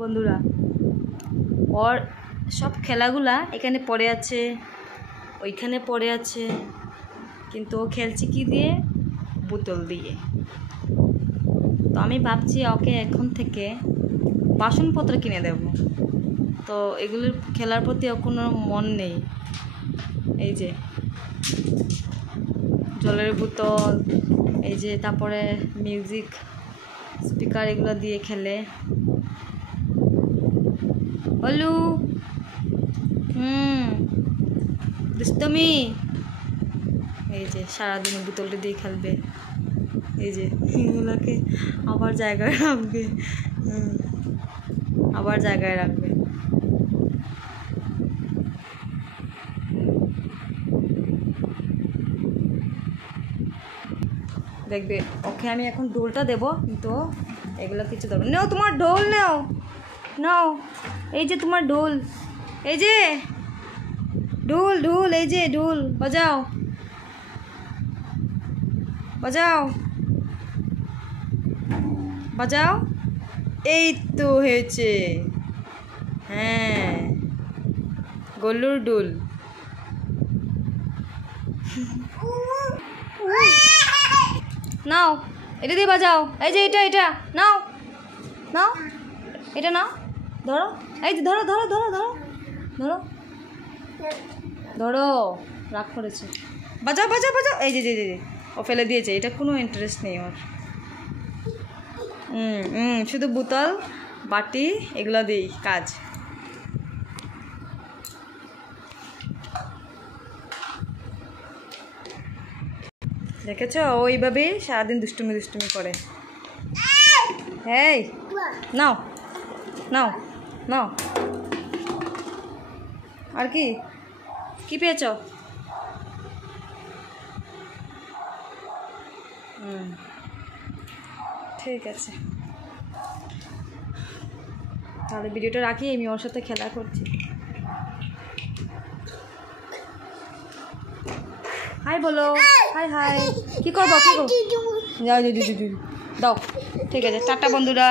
বন্ধুরা ওর সব খেলাগুলা এখানে পড়ে আছে, ওইখানে পড়ে আছে, কিন্তু ও খেলছে কি দিয়ে? বোতল দিয়ে। তো আমি ভাবছি ওকে এখন থেকে বাসনপত্র কিনে দেব। তো এগুলোর খেলার প্রতি ওর কোনো মন নেই। এই যে জলের বোতল, এই যে তারপরে মিউজিক স্পিকার, এগুলো দিয়ে খেলে। বলু দুষ্টমি। এই যে সারাদিন বোতলটা দিয়ে খেলবে। এই যে এগুলোকে আবার জায়গায় রাখবে, আবার জায়গায় রাখবে। দেখবে ওকে আমি এখন ঢোলটা দেবো, কিন্তু এগুলো কিছু দেবো। নাও তোমার ঢোল, নাও নাও, এই যে তোমার ঢোল, এই যে ঢোল ঢোল, এই যে ঢোল বাজাও বাজাও বাজাও। এই তো হয়েছে, হ্যাঁ গলুর ঢোল। নাও এটা দিয়ে বাজাও, এই যে এটা এটা নাও নাও, এটা নাও, ধরো, এই যে ধরো ধরো ধরো ধরো ধরো ধরো, রাগ করেছে। বাজাও বাজাও বাজাও, এই যে যে ও ফেলে দিয়েছে, এটা কোনো ইন্টারেস্ট নেই ওর। শুধু বোতল বাটি এগুলো দিই কাজ। দেখেছ ওইভাবে সারাদিন দুষ্টুমি দুষ্টুমি করে। এই নাও নাও নাও, আর কি কি পেয়েছ? ঠিক আছে, তাহলে ভিডিওটা রাখি, আমি ওর সাথে খেলা করছি। হাই বলো, হাই হাই। কি করবো কি করবো? যাও দাও, ঠিক আছে, টাটা বন্ধুরা।